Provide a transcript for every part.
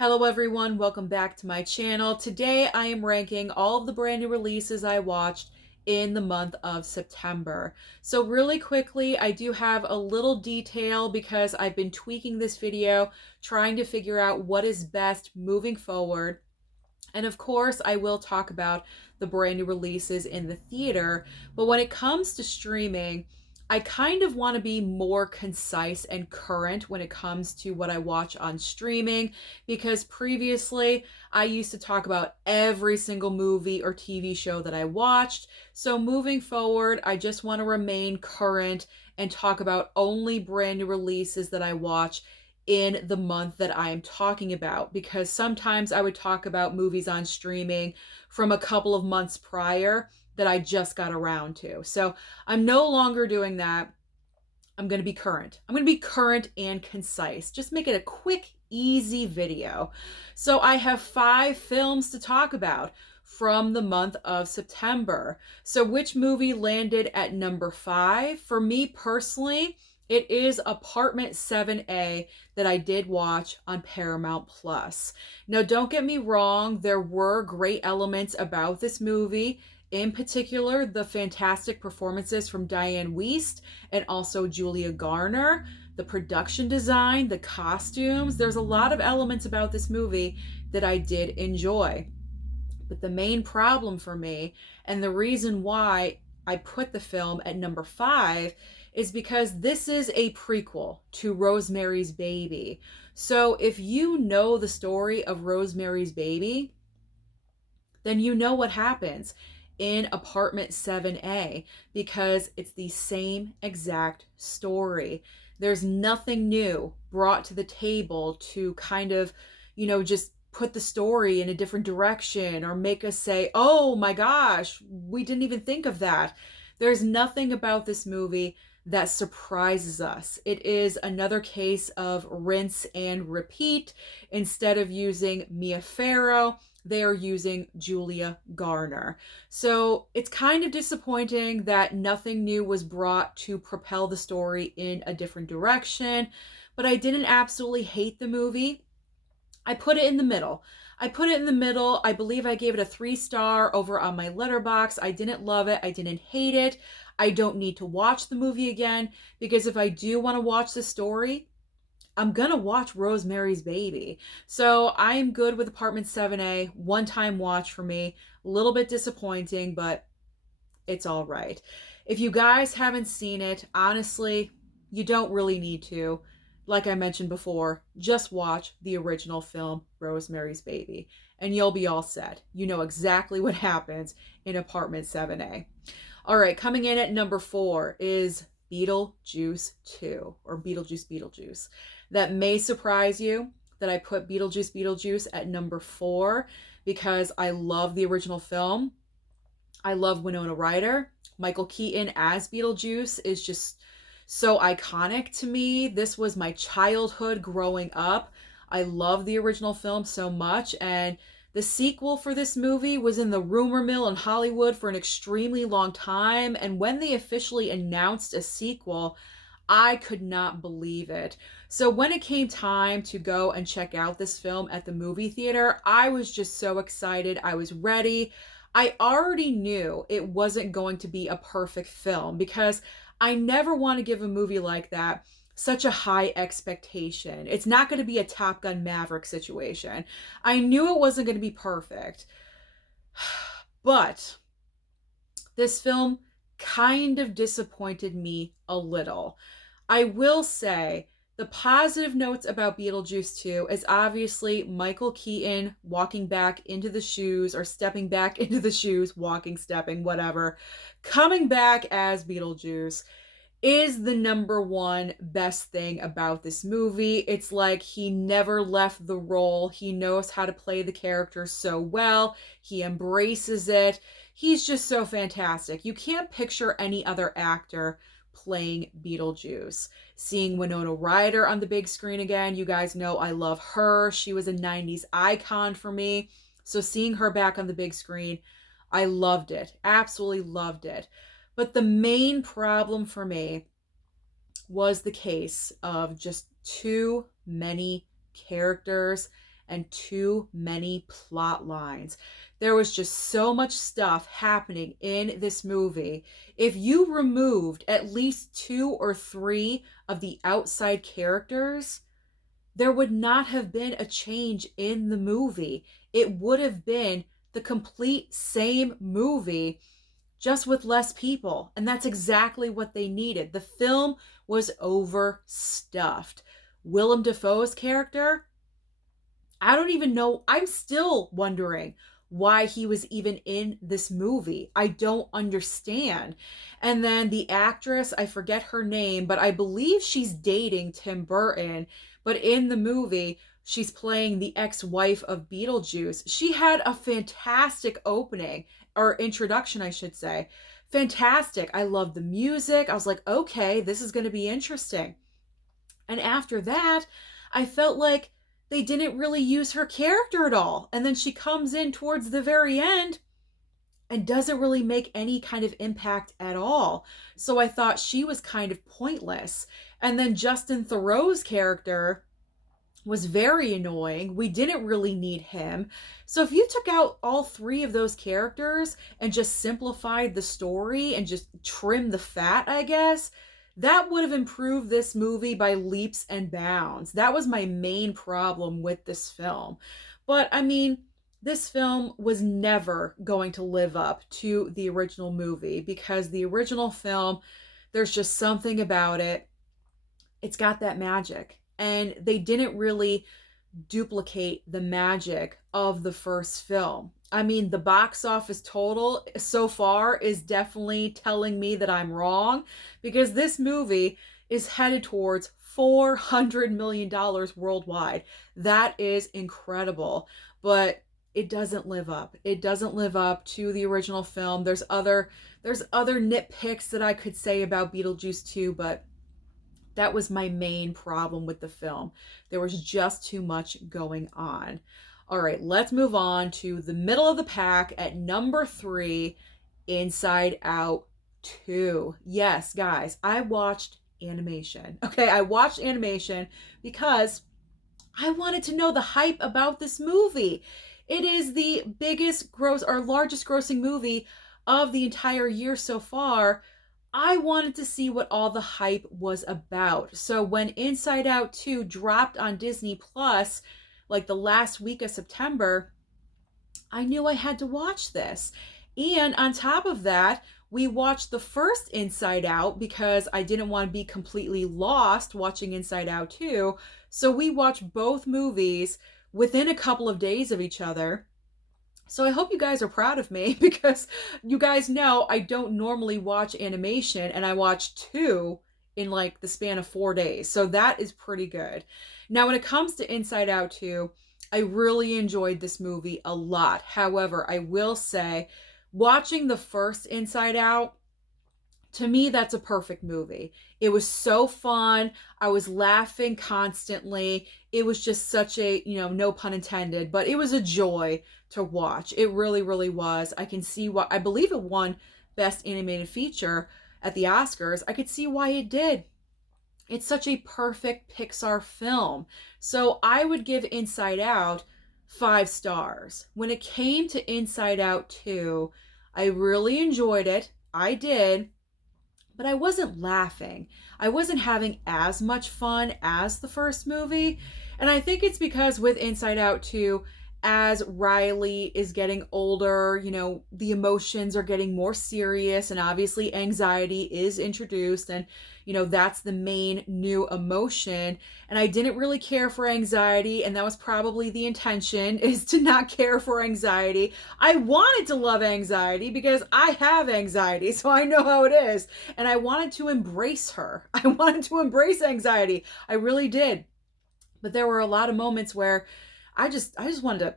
Hello everyone, welcome back to my channel. Today I am ranking all of the brand new releases I watched in the month of September. So really quickly, I do have a little detail because I've been tweaking this video, trying to figure out what is best moving forward. And of course, I will talk about the brand new releases in the theater. But when it comes to streaming, I kind of want to be more concise and current when it comes to what I watch on streaming, because previously I used to talk about every single movie or TV show that I watched. So moving forward, I just want to remain current and talk about only brand new releases that I watch in the month that I'm talking about, because sometimes I would talk about movies on streaming from a couple of months prior that I just got around to. So I'm no longer doing that. I'm going to be current. I'm going to be current and concise. Just make it a quick, easy video. So I have 5 films to talk about from the month of September. So which movie landed at number 5? For me personally, it is Apartment 7A that I did watch on Paramount Plus. Now, don't get me wrong, there were great elements about this movie. In particular, the fantastic performances from Diane Wiest and also Julia Garner, the production design, the costumes. There's a lot of elements about this movie that I did enjoy. But the main problem for me, and the reason why I put the film at number 5, is because this is a prequel to Rosemary's Baby. So if you know the story of Rosemary's Baby, then you know what happens in Apartment 7A, because it's the same exact story. There's nothing new brought to the table to kind of, just put the story in a different direction or make us say, oh my gosh, we didn't even think of that. There's nothing about this movie that surprises us. It is another case of rinse and repeat. Instead of using Mia Farrow, they are using Julia Garner. So it's kind of disappointing that nothing new was brought to propel the story in a different direction, but I didn't absolutely hate the movie. I put it in the middle. I believe I gave it a 3-star over on my Letterboxd. I didn't love it. I didn't hate it. I don't need to watch the movie again, because if I do want to watch the story, I'm gonna watch Rosemary's Baby. So I'm good with Apartment 7A. One-time watch for me. A little bit disappointing, but it's all right. If you guys haven't seen it, honestly, you don't really need to. Like I mentioned before, just watch the original film, Rosemary's Baby, and you'll be all set. You know exactly what happens in Apartment 7A. All right, coming in at number 4 is Beetlejuice 2, or Beetlejuice. That may surprise you that I put Beetlejuice at number 4, because I love the original film. I love Winona Ryder. Michael Keaton as Beetlejuice is just so iconic to me. This was my childhood growing up. I love the original film so much, and the sequel for this movie was in the rumor mill in Hollywood for an extremely long time, and when they officially announced a sequel, I could not believe it. So when it came time to go and check out this film at the movie theater, I was just so excited. I was ready. I already knew it wasn't going to be a perfect film, because I never want to give a movie like that such a high expectation. It's not going to be a Top Gun Maverick situation. I knew it wasn't going to be perfect. But this film kind of disappointed me a little. I will say the positive notes about Beetlejuice 2 is obviously Michael Keaton walking back into the shoes, or stepping back into the shoes, walking, stepping, whatever, coming back as Beetlejuice is the number one best thing about this movie. It's like he never left the role. He knows how to play the character so well. He embraces it. He's just so fantastic. You can't picture any other actor playing Beetlejuice. Seeing Winona Ryder on the big screen again, you guys know I love her. She was a 90s icon for me. So seeing her back on the big screen, I loved it. Absolutely loved it. But the main problem for me was the case of just too many characters and too many plot lines. There was just so much stuff happening in this movie. If you removed at least two or three of the outside characters, there would not have been a change in the movie. It would have been the complete same movie, just with less people. And that's exactly what they needed. The film was overstuffed. Willem Dafoe's character, I don't even know. I'm still wondering why he was even in this movie. I don't understand. And then the actress, I forget her name, but I believe she's dating Tim Burton. But in the movie, she's playing the ex-wife of Beetlejuice. She had a fantastic opening, or introduction, I should say. Fantastic. I loved the music. I was like, okay, this is going to be interesting. And after that, I felt like they didn't really use her character at all. And then she comes in towards the very end and doesn't really make any kind of impact at all. So I thought she was kind of pointless. And then Justin Theroux's character was very annoying. We didn't really need him. So if you took out all three of those characters and just simplified the story and just trimmed the fat, I guess, that would have improved this movie by leaps and bounds. That was my main problem with this film. But I mean, this film was never going to live up to the original movie, because the original film, there's just something about it. It's got that magic. And they didn't really duplicate the magic of the first film. I mean, the box office total so far is definitely telling me that I'm wrong, because this movie is headed towards $400 million worldwide. That is incredible, but it doesn't live up. It doesn't live up to the original film. There's other nitpicks that I could say about Beetlejuice 2, but that was my main problem with the film. There was just too much going on. All right, let's move on to the middle of the pack at number 3, Inside Out 2. Yes, guys, I watched animation. Okay, I watched animation because I wanted to know the hype about this movie. It is the biggest gross or largest grossing movie of the entire year so far. I wanted to see what all the hype was about. So when Inside Out 2 dropped on Disney Plus, like the last week of September, I knew I had to watch this. And on top of that, we watched the first Inside Out because I didn't want to be completely lost watching Inside Out 2. So we watched both movies within a couple of days of each other. So I hope you guys are proud of me, because you guys know I don't normally watch animation, and I watched 2 in like the span of 4 days. So that is pretty good. Now, when it comes to Inside Out 2, I really enjoyed this movie a lot. However, I will say, watching the first Inside Out, to me, that's a perfect movie. It was so fun. I was laughing constantly. It was just such a, no pun intended, but it was a joy to watch. It really, really was. I can see why. I believe it won Best Animated Feature at the Oscars. I could see why it did. It's such a perfect Pixar film. So I would give Inside Out 5 stars. When it came to Inside Out 2, I really enjoyed it. I did. But I wasn't laughing. I wasn't having as much fun as the first movie. And I think it's because with Inside Out 2, as Riley is getting older, the emotions are getting more serious, and obviously anxiety is introduced, and that's the main new emotion. And I didn't really care for anxiety, and that was probably the intention, is to not care for anxiety. I wanted to love anxiety because I have anxiety, so I know how it is. And I wanted to embrace her. I wanted to embrace anxiety. I really did. But there were a lot of moments where I just wanted to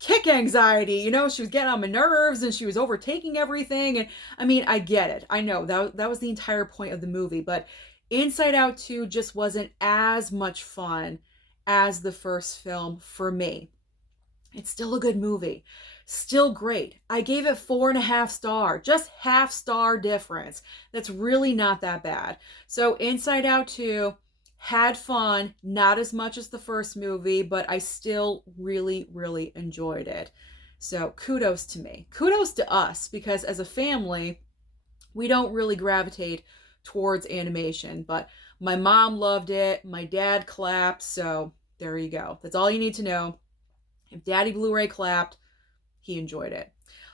kick anxiety. She was getting on my nerves, and she was overtaking everything. And I mean, I get it. I know that was the entire point of the movie. But Inside Out 2 just wasn't as much fun as the first film for me. It's still a good movie. Still great. I gave it 4.5 stars. Just half star difference. That's really not that bad. So Inside Out 2 Had fun, not as much as the first movie, but I still really, really enjoyed it. So kudos to me. Kudos to us, because as a family, we don't really gravitate towards animation, but my mom loved it. My dad clapped. So there you go. That's all you need to know. If Daddy Blu-ray clapped, he enjoyed it.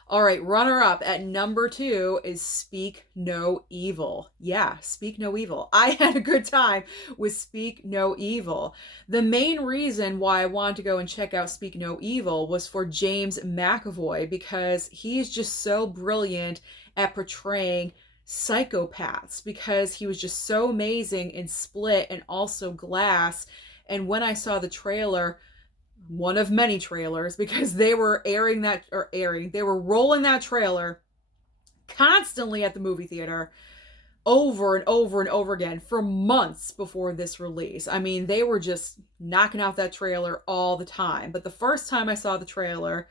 All right, runner up at number 2 is Speak No Evil. Yeah, Speak No Evil. I had a good time with Speak No Evil. The main reason why I wanted to go and check out Speak No Evil was for James McAvoy, because he's just so brilliant at portraying psychopaths, because he was just so amazing in Split and also Glass. And when I saw the trailer, one of many trailers, because they were they were rolling that trailer constantly at the movie theater over and over and over again for months before this release. I mean, they were just knocking out that trailer all the time. But the first time I saw the trailer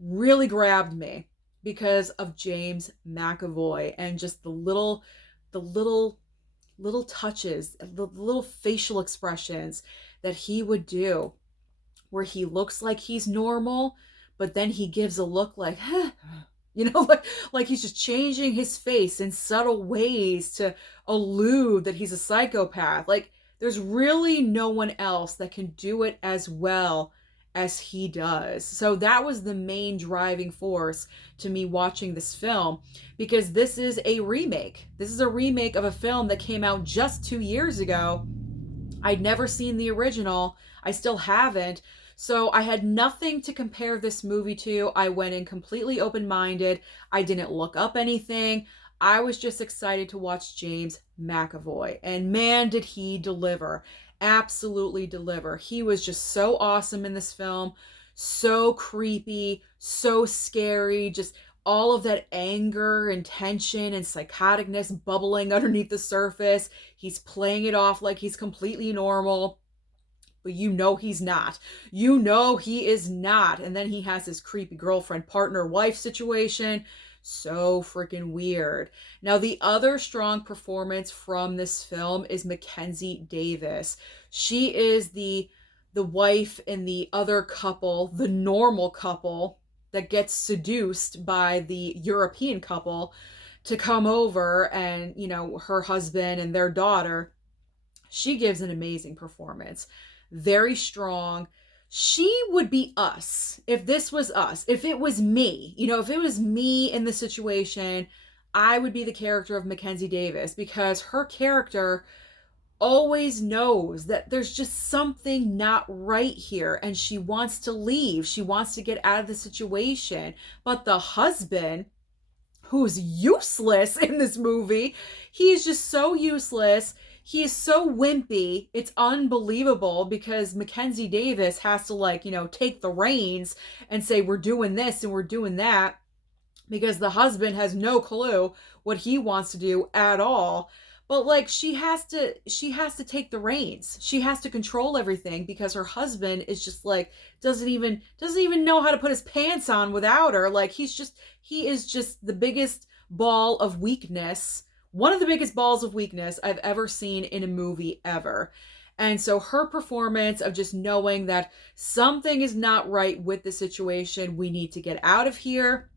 really grabbed me because of James McAvoy and just the little touches, the little facial expressions that he would do, where he looks like he's normal, but then he gives a look like, huh, like he's just changing his face in subtle ways to allude that he's a psychopath. Like, there's really no one else that can do it as well as he does. So that was the main driving force to me watching this film, because this is a remake. This is a remake of a film that came out just 2 years ago. I'd never seen the original. I still haven't. So I had nothing to compare this movie to. I went in completely open-minded. I didn't look up anything. I was just excited to watch James McAvoy. And man, did he deliver. Absolutely deliver. He was just so awesome in this film. So creepy, so scary, just all of that anger and tension and psychoticness bubbling underneath the surface. He's playing it off like he's completely normal, but you know he's not. You know he is not. And then he has this creepy girlfriend, partner, wife situation. So freaking weird. Now, the other strong performance from this film is Mackenzie Davis. She is the wife in the other couple, the normal couple that gets seduced by the European couple to come over, and, her husband and their daughter. She gives an amazing performance. Very strong. She would be us if this was us. If it was me, if it was me in the situation, I would be the character of Mackenzie Davis, because her character always knows that there's just something not right here and she wants to leave. She wants to get out of the situation. But the husband, who's useless in this movie, he's just so useless. He is so wimpy. It's unbelievable, because Mackenzie Davis has to take the reins and say, we're doing this and we're doing that, because the husband has no clue what he wants to do at all. But she has to take the reins. She has to control everything, because her husband is just doesn't even know how to put his pants on without her. He is just the biggest ball of weakness. One of the biggest balls of weakness I've ever seen in a movie ever. And so her performance of just knowing that something is not right with the situation, we need to get out of here,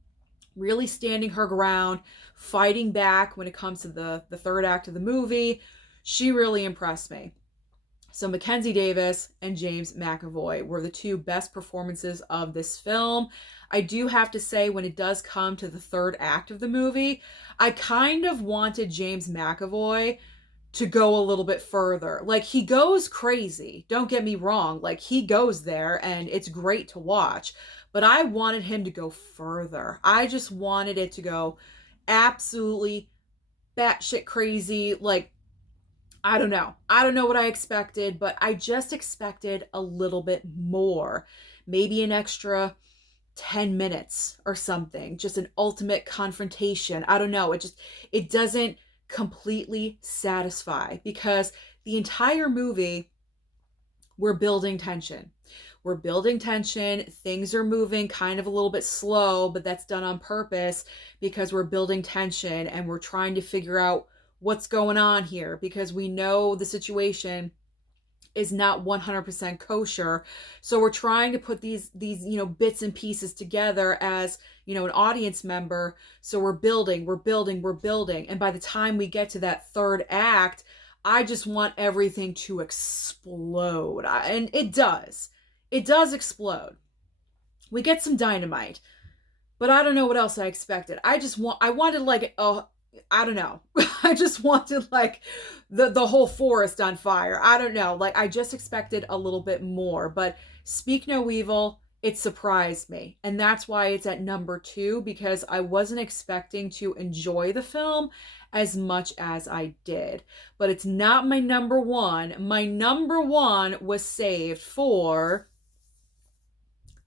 really standing her ground, fighting back when it comes to the third act of the movie, she really impressed me. So Mackenzie Davis and James McAvoy were the two best performances of this film. I do have to say, when it does come to the third act of the movie, I kind of wanted James McAvoy to go a little bit further. He goes crazy, don't get me wrong. He goes there and it's great to watch. But I wanted him to go further. I just wanted it to go absolutely batshit crazy. I don't know. I don't know what I expected, but I just expected a little bit more. Maybe an extra 10 minutes or something. Just an ultimate confrontation. I don't know. It doesn't completely satisfy, because the entire movie, we're building tension. We're building tension. Things are moving kind of a little bit slow, but that's done on purpose, because we're building tension and we're trying to figure out what's going on here, because we know the situation is not 100% kosher. So we're trying to put these bits and pieces together as, an audience member. So we're building. And by the time we get to that third act, I just want everything to explode. And it does. It does explode. We get some dynamite, but I don't know what else I expected. I wanted like, I don't know. I just wanted like the whole forest on fire. I don't know. Like, I just expected a little bit more, but Speak No Evil, it surprised me. And that's why it's at number 2, because I wasn't expecting to enjoy the film as much as I did. But it's not my number 1. My number 1 was saved for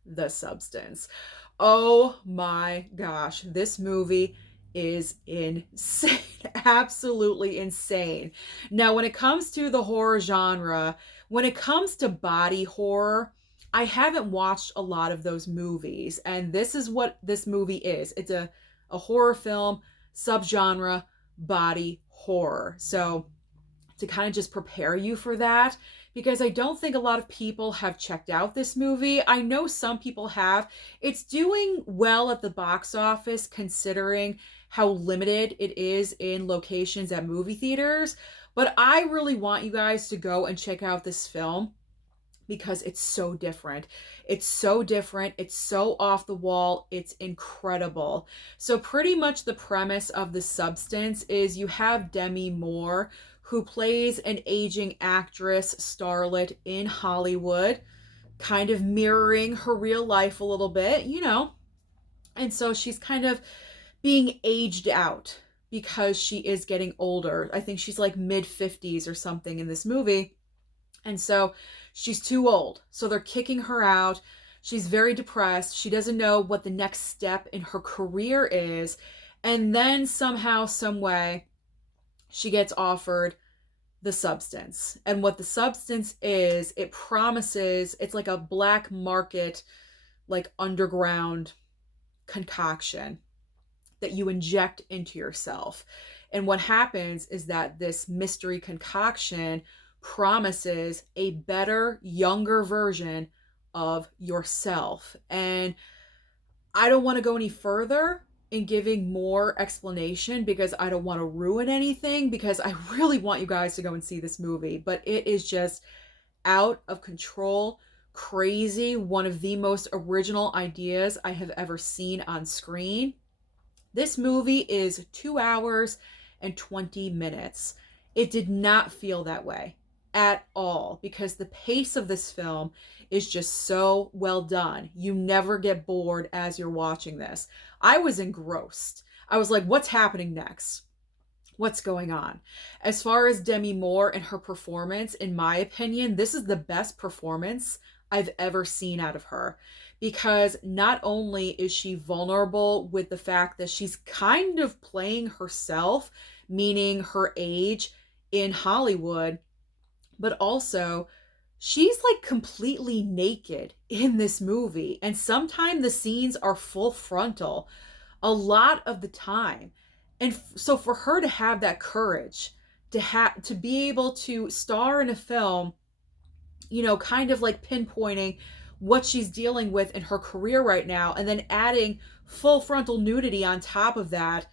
The Substance. Oh my gosh, this movie is insane. Absolutely insane. Now, when it comes to the horror genre, when it comes to body horror, I haven't watched a lot of those movies, and this is what this movie is. It's a horror film, subgenre, body horror. So to kind of just prepare you for that, because I don't think a lot of people have checked out this movie. I know some people have. It's doing well at the box office considering how limited it is in locations at movie theaters. But I really want you guys to go and check out this film because it's so different. It's so different. It's so off the wall. It's incredible. So pretty much the premise of The Substance is you have Demi Moore, who plays an aging actress, starlet in Hollywood, kind of mirroring her real life a little bit, And so she's kind of being aged out because she is getting older. I think she's like mid-50s or something in this movie. And so she's too old. So they're kicking her out. She's very depressed. She doesn't know what the next step in her career is. And then somehow, some way, she gets offered The Substance. And what The Substance is, it promises, it's like a black market, like underground concoction that you inject into yourself. And what happens is that this mystery concoction promises a better, younger version of yourself. And I don't want to go any further in giving more explanation because I don't want to ruin anything, because I really want you guys to go and see this movie. But it is just out of control, crazy, one of the most original ideas I have ever seen on screen. This movie is 2 hours and 20 minutes. It did not feel that way at all because the pace of this film is just so well done. You never get bored as you're watching this. I was engrossed. I was like, what's happening next? What's going on? As far as Demi Moore and her performance, in my opinion, this is the best performance I've ever seen out of her, because not only is she vulnerable with the fact that she's kind of playing herself, meaning her age in Hollywood, but also she's like completely naked in this movie. And sometimes the scenes are full frontal a lot of the time. And so for her to have that courage to be able to star in a film, kind of like pinpointing what she's dealing with in her career right now, and then adding full frontal nudity on top of that,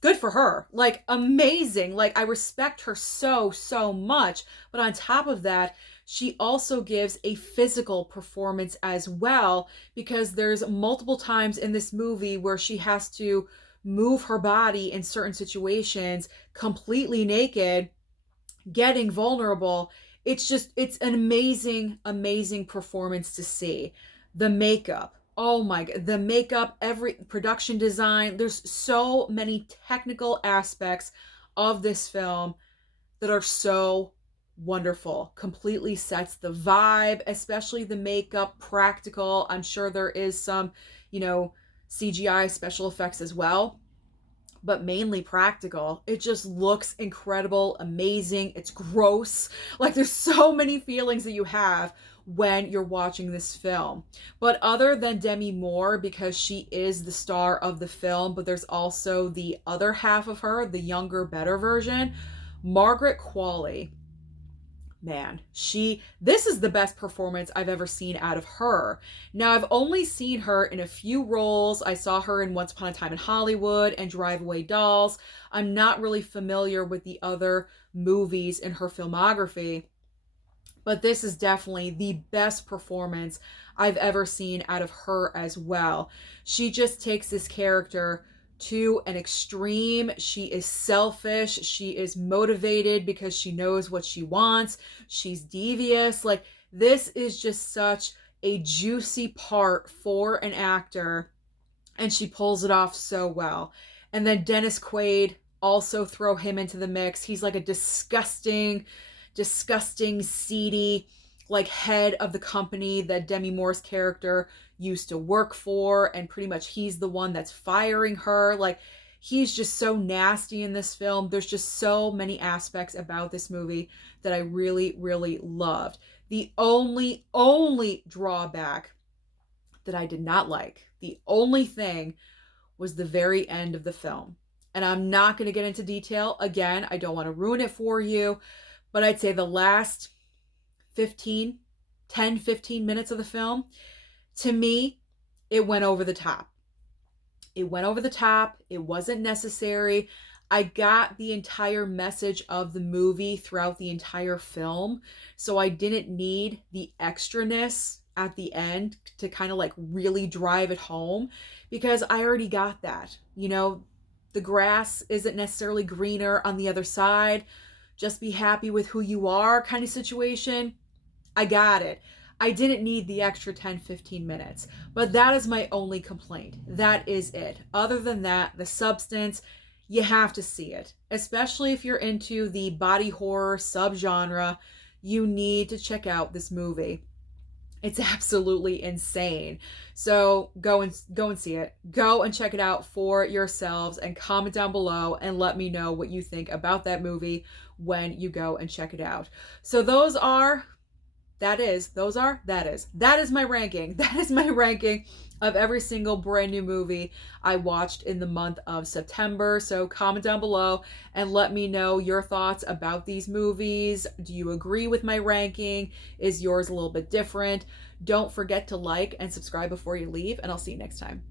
good for her. Like, amazing. Like, I respect her so, so much. But on top of that, she also gives a physical performance as well, because there's multiple times in this movie where she has to move her body in certain situations completely naked, getting vulnerable. It's an amazing, amazing performance to see. The makeup, oh my God, the makeup, every production design, there's so many technical aspects of this film that are so wonderful. Completely sets the vibe, especially the makeup, practical. I'm sure there is some, CGI special effects as well, but mainly practical. It just looks incredible, amazing. It's gross. Like, there's so many feelings that you have when you're watching this film. But other than Demi Moore, because she is the star of the film, but there's also the other half of her, the younger, better version, Margaret Qualley. man, this is the best performance I've ever seen out of her. Now, I've only seen her in a few roles. I saw her in Once Upon a Time in Hollywood and Drive Away Dolls. I'm not really familiar with the other movies in her filmography, but this is definitely the best performance I've ever seen out of her as well. She just takes this character to an extreme. She is selfish. She is motivated because she knows what she wants. She's devious. Like, this is just such a juicy part for an actor, and she pulls it off so well. And then Dennis Quaid, also throw him into the mix. He's like a disgusting, seedy, like head of the company that Demi Moore's character used to work for, and pretty much he's the one that's firing her. Like, he's just so nasty in this film. There's just so many aspects about this movie that I really, really loved. The only drawback that I did not like, the only thing, was the very end of the film. And I'm not going to get into detail. Again, I don't want to ruin it for you, but I'd say the last 10, 15 minutes of the film, to me, it went over the top. It went over the top. It wasn't necessary. I got the entire message of the movie throughout the entire film, so I didn't need the extraness at the end to kind of like really drive it home, because I already got that. You know, the grass isn't necessarily greener on the other side. Just be happy with who you are kind of situation. I got it. I didn't need the extra 10, 15 minutes. But that is my only complaint. That is it. Other than that, the substance, you have to see it. Especially if you're into the body horror subgenre, you need to check out this movie. It's absolutely insane. So go and see it. Go and check it out for yourselves and comment down below and let me know what you think about that movie when you go and check it out. So that is my ranking. That is my ranking of every single brand new movie I watched in the month of September. So comment down below and let me know your thoughts about these movies. Do you agree with my ranking? Is yours a little bit different? Don't forget to like and subscribe before you leave, and I'll see you next time.